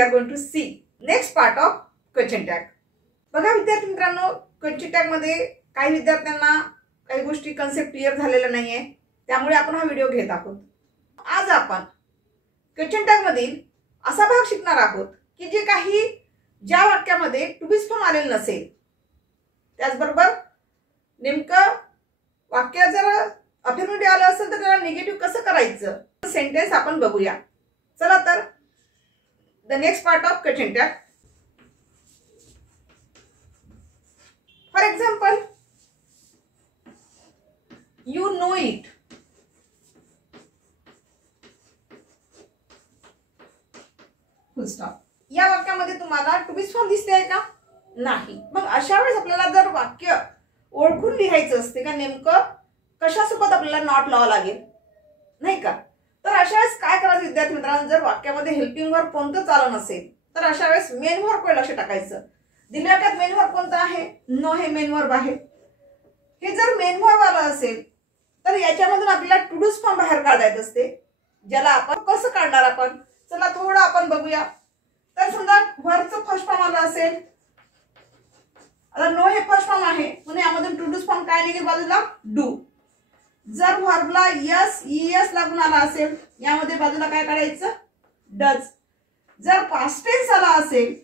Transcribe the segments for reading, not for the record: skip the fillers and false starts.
we are going to see next part of question tag. बघा विद्यार्थी मित्रांनो, question tag मध्ये काही विद्यार्थ्यांना काही गोष्टी कन्सेप्ट क्लिअर झालेला नाहीये, त्यामुळे आपण हा व्हिडिओ घेत आहोत. आज आपण question tag मधील असा भाग शिकणार आहोत की जे काही ज्या वाक्यामध्ये टू बी फॉर्म आलेलं नसेल, त्याचबरोबर नेमकं वाक्य जर अफर्मेटिव्ह आलं असेल तर त्याला निगेटिव्ह कसं करायचं सेंटेन्स आपण बघूया. चला तर the next part of question tag. For example, you know it. Full stop. या वाक्यामध्ये तुम्हाला टू बी फॉर्म दिसते आहे का? नाही. मग अशा वेळेस आपल्याला जर वाक्य ओळखून लिहायचं असते का नेमकं कशासोबत आपल्याला नॉट लावावं लागेल, नाही का? तर अशा वेळेस काय करायचं विद्यार्थी मित्रांनो, जर वाक्यामध्ये हेल्पिंग वर्ब कोणतं आलं नसेल तर अशा वेळेस मेन वर्ब कडे लक्ष टाकायचं. दिलेल्या वाक्यात मेन वर्ब कोणतं आहे? नो हे मेन वर्ब आहे. हे जर मेन वर्ब आलं असेल तर याच्यामधून आपल्याला टू डू फॉर्म बाहेर काढता येत असते, ज्याला आपण कसं काढणार आपण चला थोडं आपण बघूया. तर समजा वर्बचं फर्स्ट फॉर्म आलं असेल, आता नो हे फर्स्ट फॉर्म आहे म्हणून यामधून टू डू फॉर्म काय निघेल बाजूला? डू. जर व्हर्बला यस ईएस लागून आला असेल यामध्ये बाजूला काय काढायचं? डज. जर पास्ट टेन्स आला असेल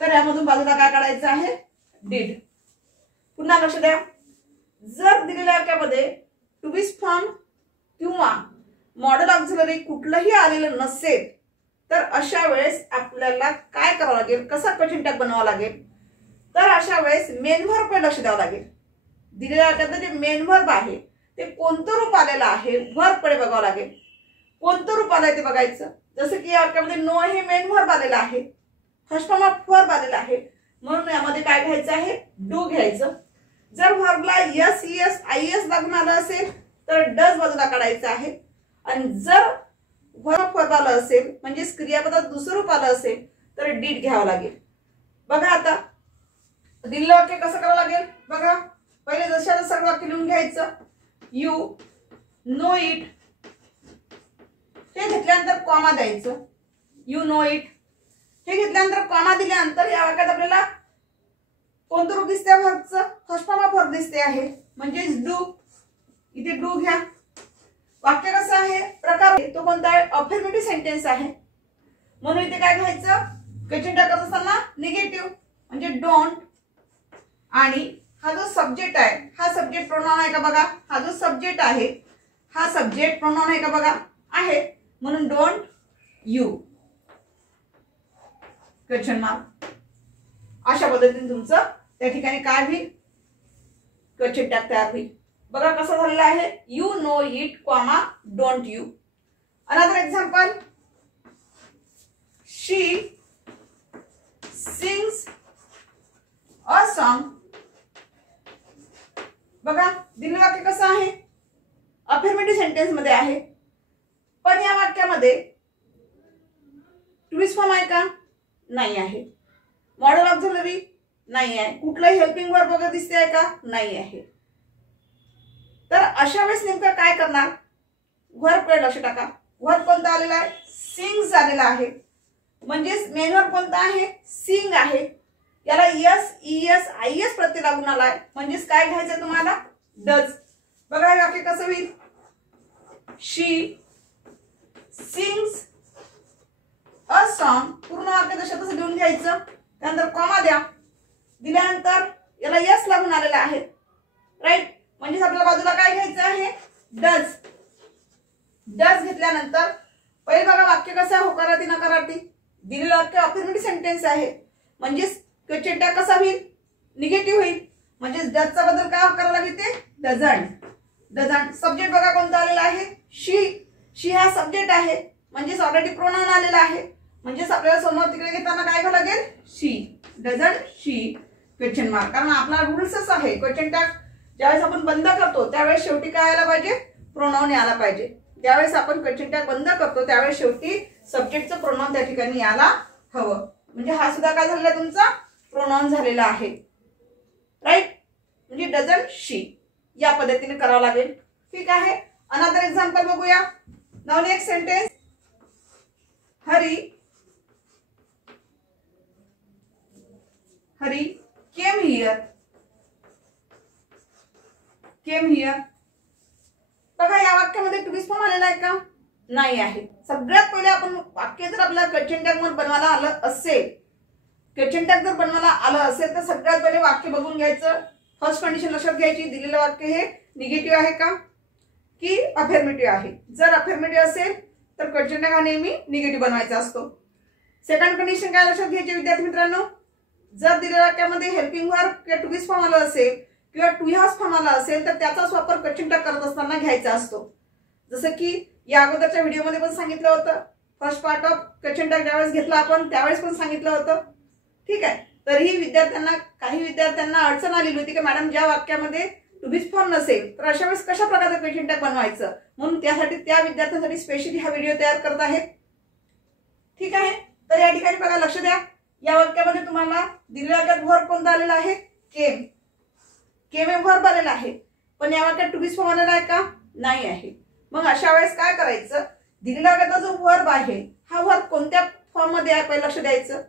तर यामधून बाजूला काय काढायचं आहे? डिड. पुन्हा लक्ष द्या, जर दिलेल्या वाक्यामध्ये टू बी फॉर्म किंवा मॉडेल ऑक्झिलरी कुठलंही आलेलं नसेल तर अशा वेळेस आपल्याला काय करावं लागेल, कसा क्वेश्चन टॅग बनवावा लागेल? तर अशा वेळेस मेन वर्ब कडे लक्ष द्यावं लागेल. दिलेल्या वाक्यात जे मेन वर्ब आहे ते कोणतं रूप आलेलं आहे वर्ब कडे बघावं लागेल. कोणतं रूप आलंय ते बघायचं. जसं की या वाक्यामध्ये नो हे मेन वर्ब आलेलं आहे, फर्स्ट फॉर्म ऑफ वर्ब आलेला आहे म्हणून यामध्ये काय घ्यायचं आहे? डू घ्यायचं. जर वर्बला यस ईएस आयएस लागून आलं असेल तर डज बाजूला काढायचं आहे. आणि जर वर्ब आलं असेल म्हणजे क्रियापदात दुसरं रूप आलं असेल तर डीड घ्यावं लागेल. बघा आता दिलेलं वाक्य कसं करावं लागेल बघा. पहिले जशाला सगळं वाक्य लिहून घ्यायचं. यू नो इट हे घेतल्यानंतर कॉमा द्यायचं. यू नो इट हे घेतल्यानंतर कॉमा दिल्यानंतर या वाक्यात आपल्याला कोणतं रूप दिसते? व्हर्बचं फर्स्ट फॉर्म ऑफ वर्ब दिसते आहे म्हणजे डू. इथे डू घ्या. वाक्य कसं आहे? प्रकार तो कोणता आहे? अफर्मेटिव्ह सेंटेन्स आहे म्हणून इथे काय घ्यायचं? क्वेश्चन टॅग करत असताना निगेटिव्ह म्हणजे डोंट. आणि हा जो सब्जेक्ट आहे हा सब्जेक्ट प्रोनाउन आहे का बघा. हा जो सब्जेक्ट आहे हा सब्जेक्ट प्रोनाउन आहे का बघा. आहे म्हणून डोंट यू क्वेश्चन मार्क. अशा पद्धतीने तुमचं त्या ठिकाणी काय होईल? क्वेश्चन टॅग तयार होईल. बघा कसं झालेलं आहे. You know it comma don't you. Another example, she sings a song. बघा दिलेलं वाक्य कसं आहे? अफर्मेटिव्ह सेंटेन्स मध्ये आहे पण या वाक्यामध्ये टू बी फॉर्म आहे का? नाही आहे. मॉडेल ऑक्झिलरी नाही आहे. कुठलंही हेल्पिंग वर्ब वगैरे दिसते आहे का? नाही आहे. तर अशा वेळेस नेमकं काय करणार? वर्ब कडे लक्ष टाका. वर्ब कोणता आलेला आहे? सिंग्स आलेला आहे म्हणजेच मेन वर्ब कोणता आहे? सिंग आहे. याला यस ईएस आयएस प्रत्यय लागून आलाय म्हणजेच काय घ्यायचं तुम्हाला? डज. बघा हे वाक्य कसं होईल? शी सिंग्स अ सॉन्ग. पूर्ण वाक्य जसं तसं लिहून घ्यायचं. त्यानंतर कॉमा द्या. दिल्यानंतर याला यस लागून आलेला आहे राईट म्हणजे आपल्याला बाजूला काय घ्यायचं आहे? डज. डज घेतल्यानंतर पहिले बघा वाक्य कसं आहे? होकारार्थी नकारार्थी. दिलेलं वाक्य अफर्मेटिव्ह सेंटेन्स आहे म्हणजेच क्वेश्चन टॅग कसा होईल? निगेटिव्ह होईल म्हणजे डजचा बदल काय करावं लागेल? ते डझंट. डझंट. सब्जेक्ट बघा कोणता आलेला आहे? शी. शी हा सब्जेक्ट आहे म्हणजेच ऑलरेडी प्रोनाउन आलेला आहे म्हणजेच आपल्याला समोर तिकडे घेताना काय करावं लागेल? She. Doesn't she question mark. कारण आपला रूल्सच आहे क्वेश्चन टॅग ज्यावेळेस आपण बंद करतो त्यावेळेस शेवटी काय आला पाहिजे? प्रोनाउन यायला पाहिजे. ज्यावेळेस आपण क्वेश्चन टॅग बंद करतो त्यावेळेस शेवटी सब्जेक्टचं प्रोनाउन त्या ठिकाणी यायला हवं. म्हणजे हा सुद्धा काय झालेला तुमचा? प्रोनाउन झालेला आहे राईट. म्हणजे डझंट शी या पद्धतीने करावं लागेल. ठीक आहे. अनदर एक्झाम्पल बघूया. Now next sentence, Hari Hari came here, came here. बघा या वाक्यामध्ये टू बी फॉर्म आलेला आहे का? नाही आहे. सगळ्यात पहिले आपण वाक्य जर आपल्याला क्वेश्चन टॅग मध्ये बनवायला आलं असेल, क्वेश्चन टॅग जर बनवायला आलं असेल तर सगळ्यात पहिले वाक्य बघून घ्यायचं. फर्स्ट कंडिशन लक्षात घ्यायची, दिलेलं वाक्य हे निगेटिव्ह आहे का की अफर्मेटिव्ह आहे. जर अफर्मेटिव्ह असेल तर क्वेश्चन टॅग हा नेहमी निगेटिव्ह बनवायचा असतो. सेकंड कंडिशन काय लक्षात घ्यायची विद्यार्थी मित्रांनो, जर दिलेल्या वाक्यामध्ये हेल्पिंग वर्ब किंवा टू बी फॉर्म आलं असेल किंवा टू हॅज फॉर्म आला असेल तर त्याचाच वापर क्वेश्चन टॅग करत असताना घ्यायचा असतो. जसं की या अगोदरच्या व्हिडिओमध्ये पण सांगितलं होतं, first part of question tag ज्यावेळेस घेतला आपण त्यावेळेस पण सांगितलं होतं. ठीक आहे. तरीही विद्यार्थ्यांना, काही विद्यार्थ्यांना अडचण आलेली होती की मॅडम ज्या वाक्यामध्ये टू बी फॉर्म नसेल तर अशा वेळेस कशा प्रकारचं क्वेश्चन टॅग बनवायचं, म्हणून त्यासाठी त्या विद्यार्थ्यांसाठी स्पेशली हा व्हिडिओ तयार करत आहे. ठीक आहे. तर या ठिकाणी बघा लक्ष द्या, या वाक्यामध्ये तुम्हाला दिलेल्या वाक्यात व्हर्ब कोणता आलेला आहे? केम. केम हे व्हर्ब आलेला आहे, पण या वाक्यात टू बी फॉर्म आलेला आहे का? नाही आहे. मग अशा वेळेस काय करायचं, दिलेल्या वाक्याचा जो व्हर्ब आहे हा व्हर्ब कोणत्या फॉर्म मध्ये आहे पहिले लक्ष द्यायचं.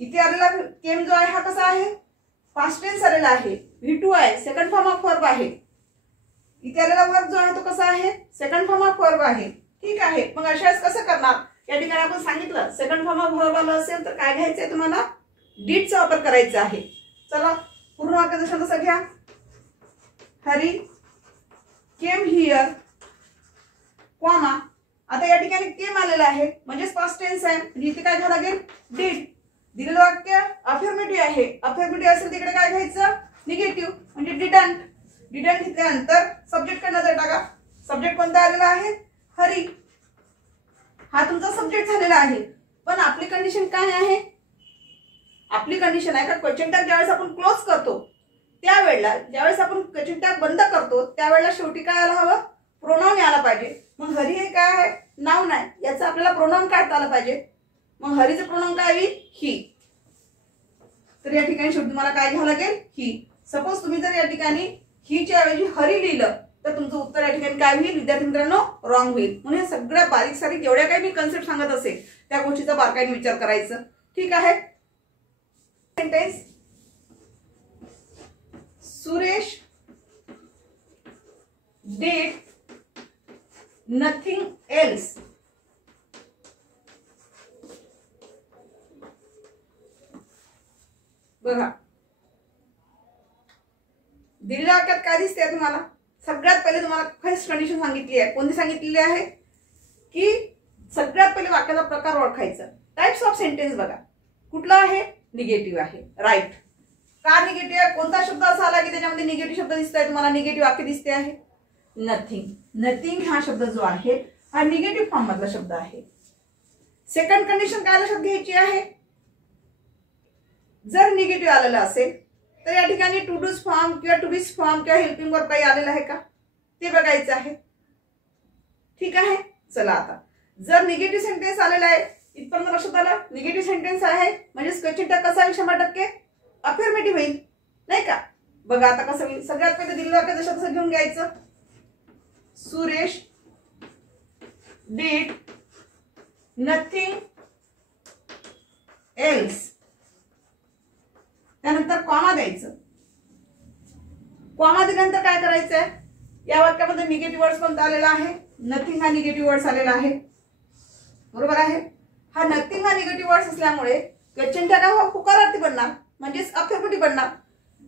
इथे आलेला केम जो आहे हा कसा आहे? पास्ट टेन्स आलेला आहे, V2 आहे, सेकंड फॉर्म ऑफ व्हर्ब आहे. इथे आलेला व्हर्ब जो आहे तो कसा आहे? सेकंड फॉर्म ऑफ व्हर्ब आहे. ठीक आहे. मग अशा वेळेस कसं करणार, या ठिकाणी आपण सांगितलं सेकंड फॉर्म ऑफ व्हर्ब आलं असेल तर काय घ्यायचंय तुम्हाला? डीडचा वापर करायचा आहे. चला पूर्ण वाक्याचा शब्द तसं घ्या. Hari came here, comma. आता या ठिकाणी केम आलेला आहे म्हणजेच पास्ट टेन्स आहे, म्हणजे इथे काय घ्यावं लागेल? डीड. दिलेलं वाक्य अफर्मेटिव्ह आहे, अफर्मेटिव्ह असेल तिकडे काय घ्यायचं? निगेटिव्ह, म्हणजे डिडंट. डिडंट घेतल्यानंतर सब्जेक्ट कडे नजर टाका. सब्जेक्ट कोणता आलेला आहे? हरी. हा तुमचा सब्जेक्ट झालेला आहे. पण आपली कंडिशन काय आहे? आपली कंडिशन आहे का क्वेश्चन टॅग ज्यावेळेस आपण क्लोज करतो त्यावेळेला, ज्यावेळेस आपण क्वेश्चन टॅग बंद करतो त्यावेळेला शेवटी काय आला हवं? प्रोनाउन यायला पाहिजे. मग हरी हे काय आहे? नाउन आहे, याचा आपल्याला प्रोनाउन काढता आला पाहिजे. मग हरीचं प्रोनाउन काय होईल? ही. तर या ठिकाणी शेवटी तुम्हाला काय घ्यावं लागेल? ही. सपोज तुम्ही जर या ठिकाणी हीच्या ऐवजी हरी लिहिलं तर तुमचं उत्तर या ठिकाणी काय होईल विद्यार्थी मित्रांनो? रॉंग होईल. म्हणून हे सगळ्या बारीक सारीक जेवढ्या काही मी कन्सेप्ट सांगत असेल त्या गोष्टीचा बारकाईने विचार करायचा. ठीक आहे. Sentence, Suresh did nothing else. बघा दिलेल्या वाक्यात काय दिसते तुम्हाला? सगळ्यात पहिले तुम्हाला फर्स्ट कंडिशन सांगितली आहे. कोणती सांगितलेली आहे? की सगळ्यात पहिले वाक्याचा प्रकार ओळखायचा. टाइप्स ऑफ सेंटेन्स बघा कुठला आहे? निगेटिव्ह आहे. राईट. का निगेटिव्ह आहे? कोणता शब्द असा आला की त्याच्यामध्ये निगेटिव्ह शब्द दिसतोय तुम्हाला? निगेटिव्ह वाक्य दिसते आहे. नथिंग. नथिंग हा शब्द जो आहे हा निगेटिव्ह फॉर्म मधला शब्द आहे. सेकंड कंडिशन काय लक्षात घ्यायची आहे? जर निगेटिव्ह आलेला असेल तर या ठिकाणी टू डूज फॉर्म किंवा टू बीज फॉर्म किंवा हेल्पिंग वर्ब काही आलेला आहे का ते बघायचं आहे. ठीक आहे. चला आता जर निगेटिव्ह सेंटेन्स आलेला आहे इथपर्यंत लक्षात आलं? निगेटिव्ह सेंटेन्स आहे म्हणजे क्वेश्चन टॅग कसा होईल? 100% अफर्मेटिव्ह होईल नाही का? बघा आता कसं होईल. सगळ्यात पहिले दिलेलं वाक्य जसं तसं घेऊन घ्यायचं. Suresh did nothing else. त्यानंतर कॉमा द्यायचं. कॉमा दिल्यानंतर काय करायचंय? या वाक्यामध्ये निगेटिव्ह वर्ड्स कोणता आलेला आहे? नथिंग हा निगेटिव्ह वर्ड्स आलेला आहे. बरोबर आहे. हा नथिंग हा निगेटिव्ह वर्ड्स असल्यामुळे क्वेश्चन टॅग हा होकारार्थी बनणार म्हणजेच अफर्मेटिव्ह बनणार.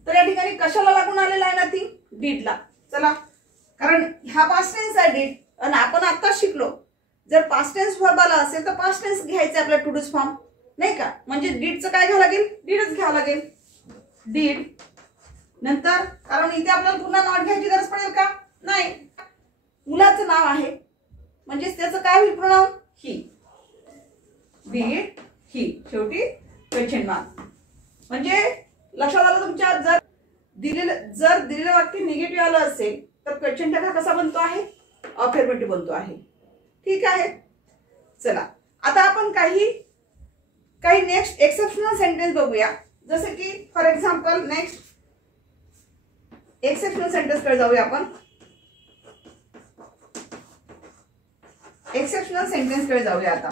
तर या ठिकाणी कशाला लागून आलेला आहे? नथिंग. डीडला. चला कारण हा पास्ट टेन्स आहे डीड आणि आपण आता शिकलो जर पास्ट टेन्स व्हर्ब आला असेल तर पास्ट टेन्स घ्यायचं आपल्या टू डूज फॉर्म नाही का? म्हणजे डीडचं काय घ्यावं लागेल? डीडच घ्यावं लागेल. डीड नंतर कारण इथे आपल्याला पुन्हा नॉट घ्यायची गरज पडेल का? नाही. मुलाचं नाव आहे म्हणजे त्याचं काय होईल? Pronoun he. डीड ही. शेवटी क्वेश्चन मार्क. म्हणजे लक्षात आलं तुमच्या? जर दिलेलं वाक्य निगेटिव्ह आलं असेल तर क्वेश्चन टॅग कसा बनतो आहे? अफर्मेटिव्ह बनतो आहे. ठीक आहे. चला आता आपण काही नेक्स्ट एक्सेप्शनल सेंटेन्स बघूया. जसे की for example next exceptional sentence कडे जाऊया आपण. एक्सेप्शनल सेंटेन्स कडे जाऊया आता.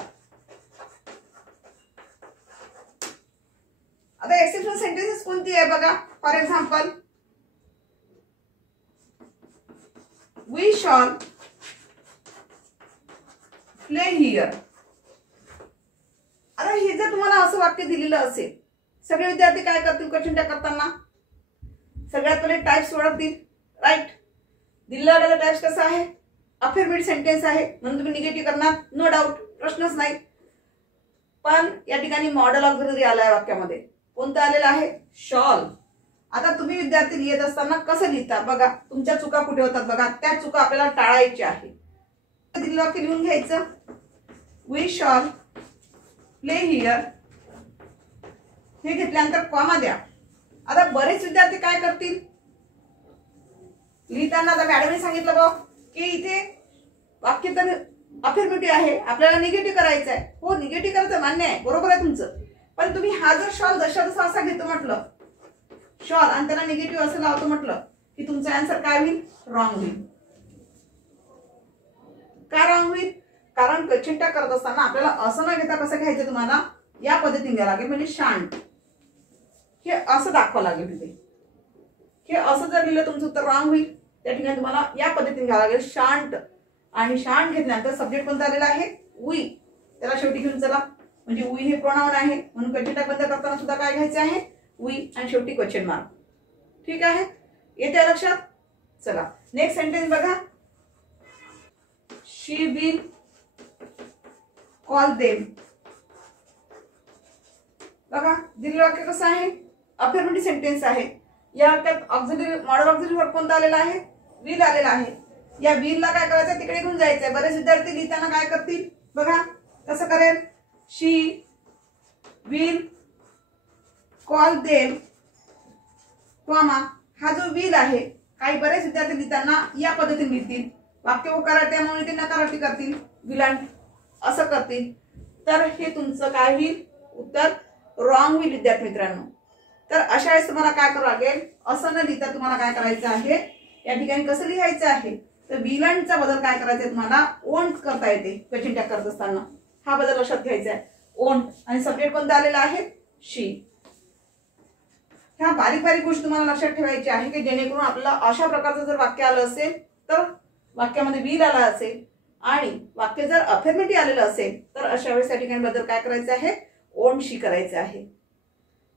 आता एक्सेप्शनल सेंटेन्सेस कोणती आहे बघा. For example, we shall play here. आता हे जर तुम्हाला असं वाक्य दिलेलं असेल, सगळे विद्यार्थी काय करतील क्वेश्चन टॅग करताना? सगळ्यात पहिले टाइप्स ओळखतील, राईट. दिलेला टाइप्स कसा आहे? अफर्मेटिव्ह सेंटेन्स आहे म्हणून तुम्ही निगेटिव्ह करणार, नो डाऊट, प्रश्नच नाही. पण या ठिकाणी मॉडेल ऑक्झिलरी आलाय वाक्यामध्ये. कोणतं आलेलं आहे? शॉल. आता तुम्ही विद्यार्थी लिहित असताना कसं लिहिता बघा, तुमच्या चुका कुठे होतात बघा, त्या चुका आपल्याला टाळायच्या आहे. दिलेलं वाक्य लिहून घ्यायचं, वी शॉल प्ले हिअर. हे घेतल्यानंतर कॉमा द्या. आता बरेच विद्यार्थी काय करतील लिहिताना, आता मॅडमने सांगितलं बघ की इथे वाक्य तर अफर्मेटिव्ह आहे, आपल्याला निगेटिव्ह करायचं आहे. हो, निगेटिव्ह करायचं मान्य आहे, बरोबर आहे तुमचं. पण तुम्ही हा जर शॉल जशा तसा असा घेतो म्हटलं शॉल आणि त्याला निगेटिव्ह असं लावतो म्हटलं की तुमचा आन्सर काय होईल? रॉंग होईल. का रॉंग होईल? कारण क्वेश्चन टॅग करत असताना आपल्याला असं न घेता कसं घ्यायचं, तुम्हाला या पद्धतीने घ्यावं लागेल. म्हणजे शांत, हे असं दाखवावं लागेल. तिथे हे असं जर लिहिलं तुमचं उत्तर रॉंग होईल. त्या ठिकाणी तुम्हाला या पद्धतीने घ्यावं लागेल, शांत. आणि शांत घेतल्यानंतर सब्जेक्ट कोणता आलेला आहे? वी. त्याला शेवटी घेऊन चला, म्हणजे वी हे प्रोनाउन आहे म्हणून क्वेश्चन टॅग बंद करताना सुद्धा काय घ्यायचं आहे? वी आणि शेवटी क्वेश्चन मार्क. ठीक आहे, येते लक्षात? चला नेक्स्ट सेंटेन्स बघा. शी विल कॉल देम. बघा दिलेलं वाक्य कसं आहे? अफर्मेटिव्ह सेंटेन्स आहे. या वाक्यात ऑक्झिलरी मॉडेल ऑक्झिलरी वर्ब कोणता आलेला आहे? विल आलेला आहे. या विलला काय करायचं? तिकडे घेऊन जायचंय. बरेच विद्यार्थी लिहिताना काय करतील बघा, कसं करेल? शी विल कॉल देम कॉमा, हा जो विल आहे, काही बरेच विद्यार्थी लिहिताना या पद्धतीने लिहितील. वाक्य होकार त्यामुळे ते नकारार्थी करतील, विलांट असं करतील. तर हे तुमचं काय होईल? उत्तर रॉंग होईल विद्यार्थी मित्रांनो. तर अशा वेळेस तुम्हाला काय करावं लागेल? असं न लिहिता तुम्हाला काय करायचं आहे? या ठिकाणी कसं लिहायचं आहे? तर विलांटचा बदल काय करायचा आहे तुम्हाला? ओंट करता येते क्वेश्चन टॅग करत असताना. हा बदल लक्षात घ्यायचा आहे, ओंट. आणि सब्जेक्ट कोणता आलेला आहे? शी. ह्या बारीक बारीक गोष्टी तुम्हाला लक्षात ठेवायची आहे की जेणेकरून आपल्याला अशा प्रकारचं जर वाक्य आलं असेल तर वाक्यामध्ये विल आला असेल आणि वाक्य जर अफर्मेटिव्ह आलेलं असेल तर अशा वेळेस त्या ठिकाणी बदल काय करायचं आहे? ओंट शी करायचं आहे.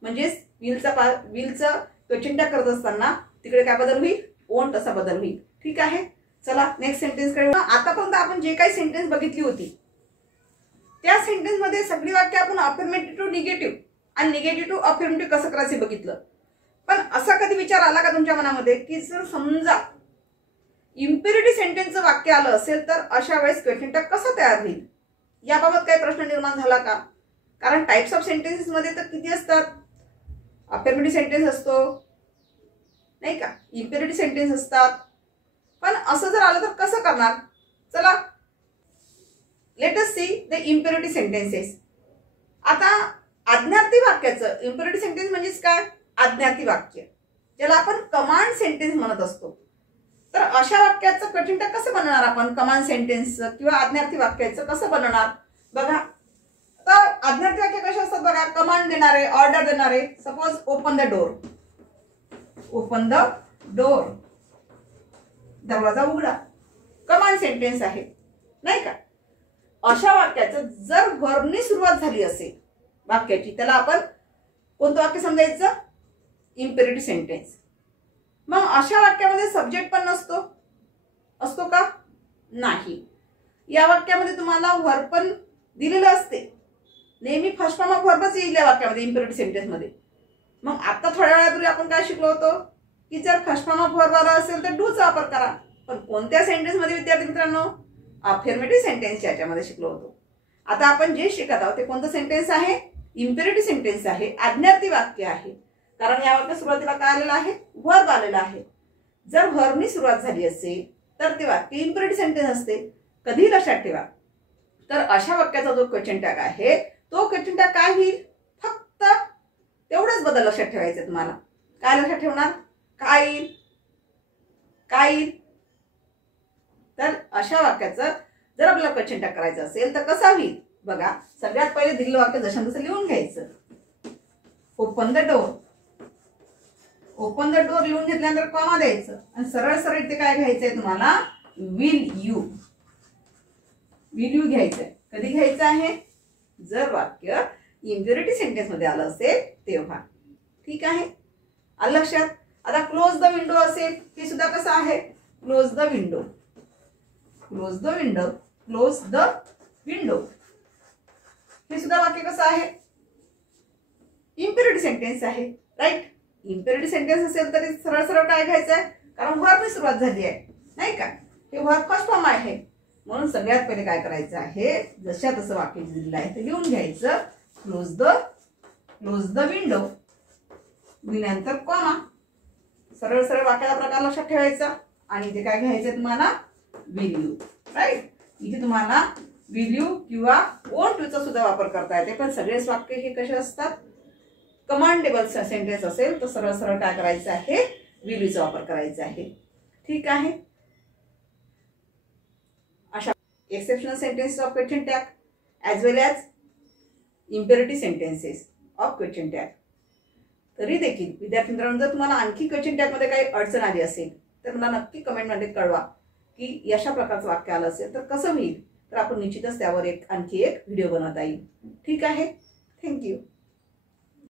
म्हणजेच विलचं क्वेश्चन टॅग करत असताना तिकडे काय बदल होईल? ओंट असा बदल होईल. ठीक आहे, चला नेक्स्ट सेंटेन्स कडे. आतापर्यंत आपण जे काही सेंटेन्स बघितली होती त्या सेंटेन्स मध्ये सगळी वाक्य आपण अफर्मेटिव्ह टू निगेटिव्ह आणि निगेटिव्ह टू अफर्मेटिव्ह कसं करायचं बघितलं. पण असा कधी विचार आला का तुमच्या मनामध्ये की जर समजा इम्पेरेटिव्ह सेंटेन्सचं वाक्य आलं असेल तर अशा वेळेस क्वेश्चन टॅग कसा तयार होईल? याबाबत काही प्रश्न निर्माण झाला का? कारण टाइप्स ऑफ सेंटेन्सेस मध्ये तर किती असतात? अफर्मेटिव्ह सेंटेन्स असतो नाही का, इम्पेरेटिव्ह सेंटेन्स असतात. पण असं जर आलं तर कसं करणार? चला let us see the imperative sentences. आता आज्ञार्थी वाक्याचं इम्पेरेटिव्ह सेंटेन्स म्हणजेच काय? आज्ञार्थी वाक्य, ज्याला आपण कमांड सेंटेन्स म्हणत असतो. तर अशा वाक्याचं क्वेश्चन टॅग कसं बनवणार आपण? कमांड सेंटेन्सचं किंवा आज्ञार्थी वाक्याचं कसं बनवणार बघा. तर आज्ञार्थी वाक्य कसे असतात बघा? कमांड देणारे, ऑर्डर देणारे. Suppose open the door, open the door, दरवाजा उघडा. कमांड सेंटेन्स आहे नाही का? अशा वाक्याचं जर वर्बनी सुरुवात झाली असेल वाक्याची, त्याला आपण कोणतं वाक्य समजायचं? Imperative sentence. मग अशा वाक्यामध्ये सब्जेक्ट पण नसतो, असतो का? नाही. या वाक्यामध्ये तुम्हाला वर्ब पण दिलेलं असते. नेहमी फर्स्ट फॉर्म ऑफ वर्बच येईल या वाक्यामध्ये इम्पेरेटिव्ह सेंटेन्स मध्ये. मग आता थोड्या वेळापूर्वी आपण काय शिकलो होतो की जर फर्स्ट फॉर्म ऑफ वर्ब आला असेल तर डूचा वापर करा. पण कोणत्या सेंटेन्स मध्ये विद्यार्थी मित्रांनो? अफर्मेटिव्ह सेंटेन्स याच्यामध्ये शिकलो होतो. आता आपण जे शिकत आहोत ते कोणतं सेंटेन्स आहे? इम्पेरेटिव्ह सेंटेन्स आहे, आज्ञार्थी वाक्य आहे. कारण या वाक्यात सुरुवातीला काय आलेलं आहे? वर्ब आलेला आहे. जर वर्बनी सुरुवात झाली असेल तर ते वाक्य इम्पेरेटिव्ह सेंटेन्स असते. कधी लक्षात ठेवा. तर अशा वाक्याचा जो क्वेश्चन टॅग आहे तो क्वेश्चन टॅग काय होईल? फक्त तेवढंच बदल लक्षात ठेवायचं तुम्हाला. काय लक्षात ठेवणार? काय येईल? काय येईल? तर अशा वाक्याचं जर आपल्याला क्वेश्चन टॅग करायचं असेल तर कसा होईल बघा. सगळ्यात पहिले दिलेलं वाक्य जसं तसं लिहून घ्यायचं. Open the door. Open the door लिहून घेतल्यानंतर कॉमा द्यायचं आणि सरळ सरळ इथे काय घ्यायचंय तुम्हाला, विल यू. विल यू घ्यायचंय. कधी घ्यायचं आहे, जर वाक्य इम्प्युरिटी सेंटेन्स मध्ये आलं असेल तेव्हा. ठीक आहे, आलं लक्षात. आता क्लोज द विंडो असेल, हे सुद्धा कसं आहे, close the window. Close the window, close the window, हे सुद्धा वाक्य कसं आहे, इम्प्युरिटी सेंटेन्स आहे. राईट. इम्प्युरिटी सेंटेन्स असेल तरी सरळ सरळ काय घ्यायचंय, कारण वर्बनी सुरुवात झाली आहे नाही का, हे वर्ब फर्स्ट फॉर्म आहे. म्हणून सगळ्यात पहिले काय करायचं आहे, जशा तसं वाक्य दिलेलं आहे ते लिहून घ्यायचं. क्लोज द विंडो, विनंतर कॉमा. सरळ सरळ वाक्याचा प्रकार लक्षात ठेवायचा आणि इथे काय घ्यायचं तुम्हाला, विल यू. राईट. इथे तुम्हाला विल यू किंवा वोंट यूचा सुद्धा वापर करता येते, पण सगळेच वाक्य हे कसे असतात, कमांडेबल सेंटेन्स असेल तर सरळ सरळ काय करायचं आहे, विल यूचा वापर करायचा आहे. ठीक आहे. अशा exceptional sentences of question tag as well as imperative sentences of question tag. तरी देखील विद्यार्थी मित्रांनो, जर तुम्हाला आणखी क्वेश्चन टॅग मध्ये काही अडचण आली असेल तर मला नक्की कमेंटमध्ये कळवा की अशा प्रकारचं वाक्य आलं असेल तर कसं होईल. तर आपण निश्चितच त्यावर आणखी एक व्हिडिओ बनवता येईल. ठीक आहे. थँक्यू.